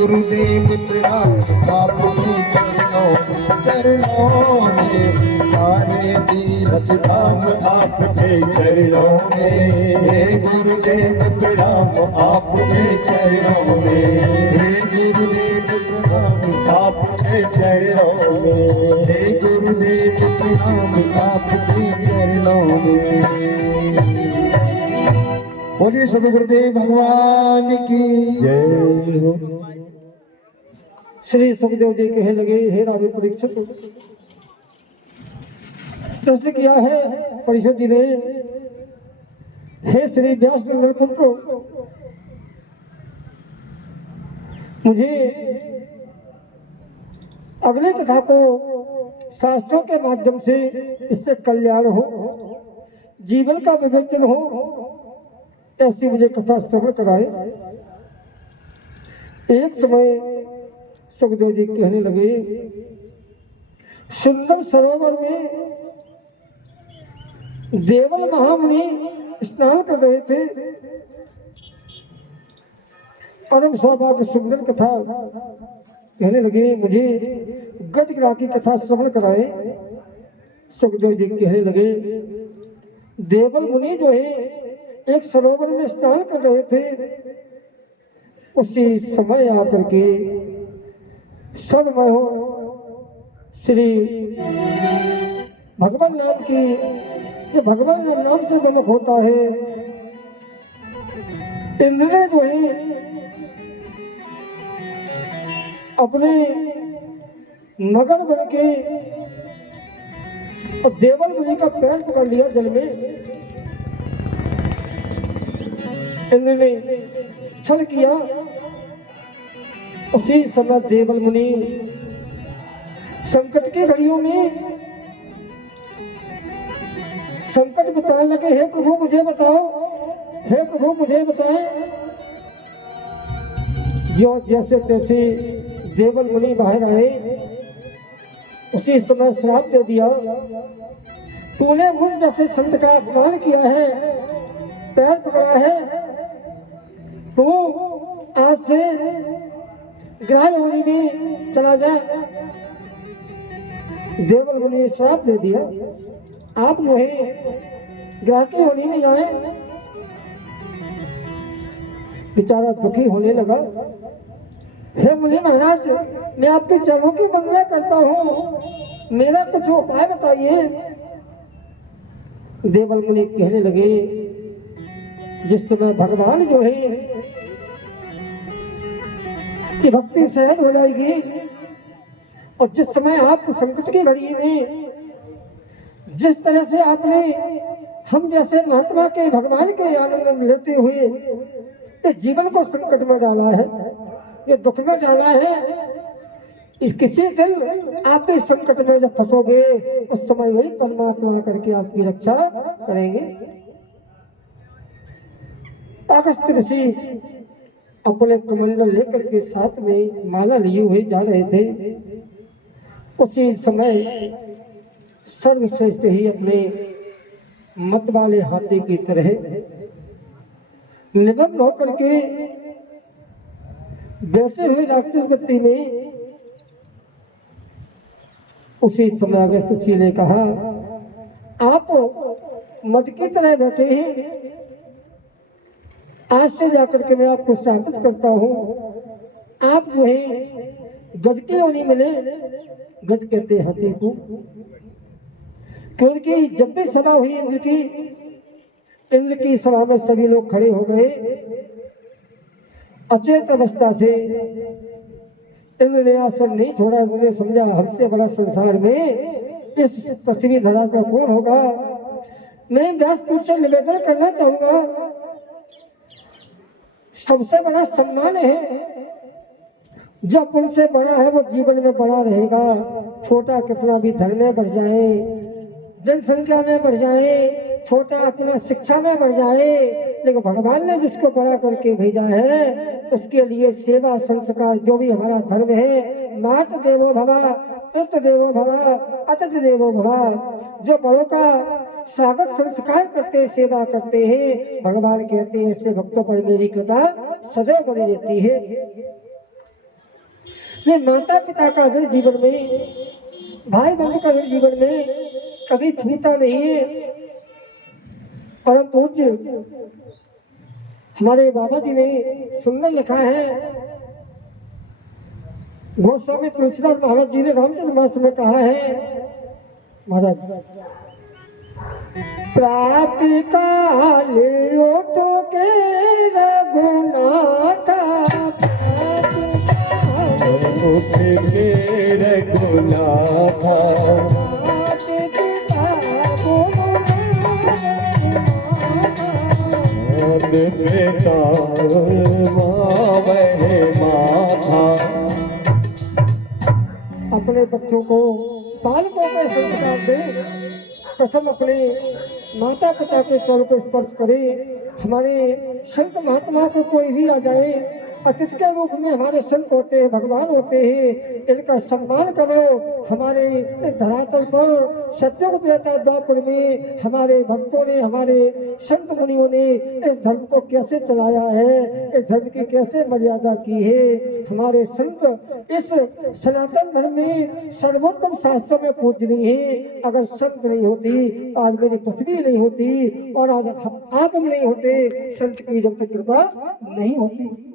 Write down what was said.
गुरुदेव प्रणाम आपके चरणों में सारे तीर्थ धाम आपके चरणों में। हे गुरुदेव प्रणाम आपके चरणों में। हे गुरुदेव प्रणाम आपके चरणों में। हे गुरुदेव प्रणाम आपके चरणों में। बोलिए सदगुरुदेव भगवान की जय हो। श्री सुखदेव जी कहने लगे, हे राजे परीक्षित, प्रश्न किया है परीक्षित जी ने, हे श्री व्यास पुत्र, मुझे अगले कथा को शास्त्रों के माध्यम से इससे कल्याण हो, जीवन का विवेचन हो, ऐसी मुझे कथा श्रवण कराए। एक समय सुखदेव जी कहने लगे, सुंदर सरोवर में देवल महामुनि स्नान कर रहे थे। परम सौभाग्य सुंदर कथा कहने लगे, मुझे गजग्राह की कथा श्रवण कराए। सुखदेव जी कहने लगे, देवल मुनि जो है एक सरोवर में स्नान कर रहे थे। उसी समय आकर के सर्वमय श्री भगवान नाम की, ये भगवान नाम से नमक होता है, इंद्र ने जो है अपने नगर बन के और देवल मुनि का पैर पकड़ लिया जल में। इंद्र ने छल किया। उसी समय देवल मुनि संकट की घड़ियों में संकट बताने लगे, हे प्रभु मुझे बताओ, हे प्रभु मुझे बताएं। जो जैसे तैसे देवल मुनि बाहर आए, उसी समय श्राप दे दिया, तूने मुझ जैसे संत का अपमान किया है, पैर पकड़ा है, तू आज से ग्राह्य होने में चला जा। देवल मुनि ने श्राप दे दिया, आप जो है ग्राह्य होने में जाए। बेचारा दुखी होने लगा। हे मुनि महाराज, मैं आपके चरणों की वंदना करता हूँ, मेरा कुछ उपाय बताइए। देवल मुनि कहने लगे, जिस समय भगवान जो है की भक्ति सहज हो जाएगी, और जिस समय आप संकट की घड़ी में जिस तरह से आपने हम जैसे महात्मा के भगवान के आनंद लेते हुए इस जीवन को संकट में डाला है, ये दुख में डाला है, इस किसी दिन आप इस संकट में जब फंसोगे, उस समय वही परमात्मा करके आपकी रक्षा करेंगे। अगस्त्य ऋषि अपने कमंडल लेकर के साथ में माला लिए हुए जा रहे थे। उसी समय सर्वश्रेष्ठ ही अपने मत वाले हाथी की तरह निमग्न होकर के बैठे हुए राक्षस गति में। उसी समय अगस्त्य ऋषि ने कहा, आप मत की तरह बैठे हैं, आज से जाकर के मैं आपको स्थापित करता हूँ, आप जो है गज की योनि मिले। गज कहते हैं हाथी को, क्योंकि जब भी सभा हुई इंद्र की सभा में सभी लोग खड़े हो गए। अचेत अवस्था से इंद्र ने आसन नहीं छोड़ा। उन्होंने समझा, हमसे बड़ा संसार में इस पृथ्वी धरा पर कौन होगा। मैं व्यासपीठ से निवेदन करना चाहूंगा, सबसे बड़ा सम्मान है, जो उनसे बड़ा है वो जीवन में बड़ा रहेगा। छोटा कितना भी धन में बढ़ जाए, जनसंख्या में बढ़ जाए, छोटा अपना शिक्षा में बढ़ जाए, लेकिन भगवान ने जिसको बड़ा करके भेजा है उसके लिए सेवा संस्कार जो भी हमारा धर्म है, मात देवो भवा, पितृ देवो भवा, अतिथि देवो भवा, जो बड़ों का स्वागत संस्कार करते सेवा करते हैं, भगवान कहते हैं ऐसे भक्तों पर मेरी कृपा सदैव बनी रहती है। ये माता पिता का ऋण जीवन में, भाई बंधु का ऋण जीवन में कभी छूटा नहीं है। परम पूज्य हमारे बाबा जी ने सुंदर लिखा है, गोस्वामी तुलसीदास महाराज जी ने रामचंद्र मानस में कहा है, महाराज प्रातः काले उठ के रघुनाथ, उठ के रघुनाथ, पिता मावै माथा। अपने बच्चों को, बालकों को संस्कार दे, प्रथम अपने माता पिता के चरण को स्पर्श करे। हमारे संत महात्मा को कोई भी आ जाए, अतिथि के रूप में हमारे संत होते हैं, भगवान होते हैं, इनका सम्मान करो। हमारे इस धरातल पर सत्युग त्रेता द्वापर में हमारे भक्तों ने, हमारे संत मुनियों ने इस धर्म को कैसे चलाया है, इस धर्म की कैसे मर्यादा की है। हमारे संत इस सनातन धर्म में सर्वोत्तम शास्त्रों में पूजनीय है। अगर संत नहीं होती आज मेरी पृथ्वी नहीं होती, और आज आप नहीं होते, संत की जब तक कृपा नहीं होती।